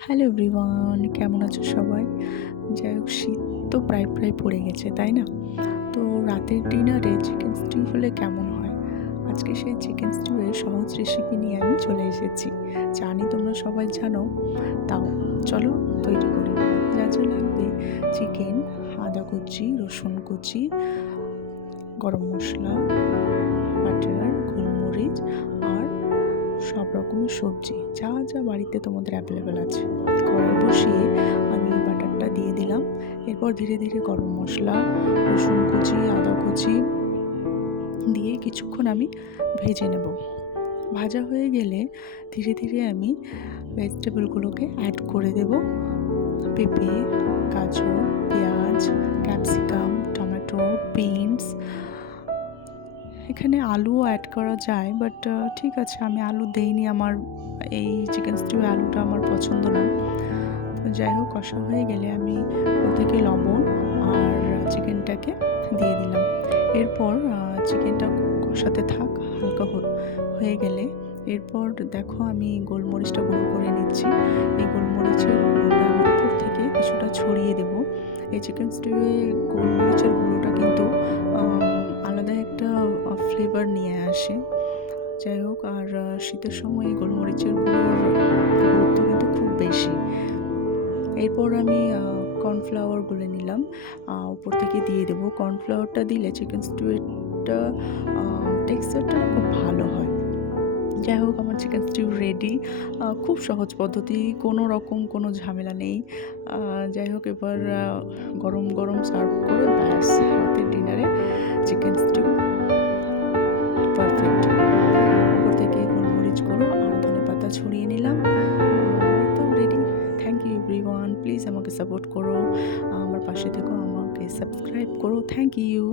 Hello everyone, কেমন আছো সবাই? যাই হোক, শীত তো প্রায় পড়ে গেছে, তাই না? তো রাতের ডিনারে চিকেন স্টিউ হলে কেমন হয়? আজকে সেই চিকেন স্টিউ এর সহজ রেসিপি নিয়ে আমি চলে এসেছি। জানি তোমরা সবাই জানো, তাও চলো তৈরি করি। যা যা লাগবে: চিকেন, আদা কুচি, রসুন কুচি, গরম মশলা, বাটার, গোলমরিচ আর সব রকমের সবজি, যা যা বাড়িতে তোমাদের অ্যাভেলেবেল আছে। কড়াই বসিয়ে আমি বাটারটা দিয়ে দিলাম। এরপর ধীরে ধীরে গরম মশলা, রসুন কুচি, আদা কুচি দিয়ে কিছুক্ষণ আমি ভেজে নেব। ভাজা হয়ে গেলে ধীরে ধীরে আমি ভেজিটেবলগুলোকে অ্যাড করে দেব: পেঁপে, গাজর, পেঁয়াজ, ক্যাপসিকাম, টমেটো, বিনস। এখানে আলুও অ্যাড করা যায়, বাট ঠিক আছে, আমি আলু দেইনি। আমার এই চিকেন স্টিউ আলুটা আমার পছন্দ না। তো যাই হোক, কষা হয়ে গেলে আমি ওর থেকে লবণ আর চিকেনটাকে দিয়ে দিলাম। এরপর চিকেনটা কষাতে থাক, হালকা হয়ে গেলে এরপর দেখো, আমি গোলমরিচটা গুঁড়ো করে নিচ্ছি। এই গোলমরিচের গুঁড়োটা আমি উপর থেকে কিছুটা ছড়িয়ে দেব। এই চিকেন স্টিউয়ে গোলমরিচের গুঁড়োটা কিন্তু আলাদা একটা ফ্লেভার নিয়ে আসে। যাই হোক, আর শীতের সময় গোলমরিচের গুঁড়োর গুরুত্ব কিন্তু খুব বেশি। এরপর আমি কর্নফ্লাওয়ার গুলে নিলাম, উপর থেকে দিয়ে দেবো। কর্নফ্লাওয়ারটা দিলে চিকেন স্টিউটা টেক্সচারটা খুব ভালো হয়। যাই হোক, আমার চিকেন স্টিউ রেডি। খুব সহজ পদ্ধতি, কোনো ঝামেলা নেই। যাই হোক, এবার গরম গরম সার্ভ করে ব্যাস, রাতের ডিনারে চিকেন স্টিউ পারফেক্ট। উপর থেকে গোলমরিচ গুঁড়ো আর ধনেপাতা ছড়িয়ে নিলাম। তো ready. Thank you everyone, please আমাকে সাপোর্ট করো, আমার পাশে থেকো, আমাকে সাবস্ক্রাইব করো। Thank you.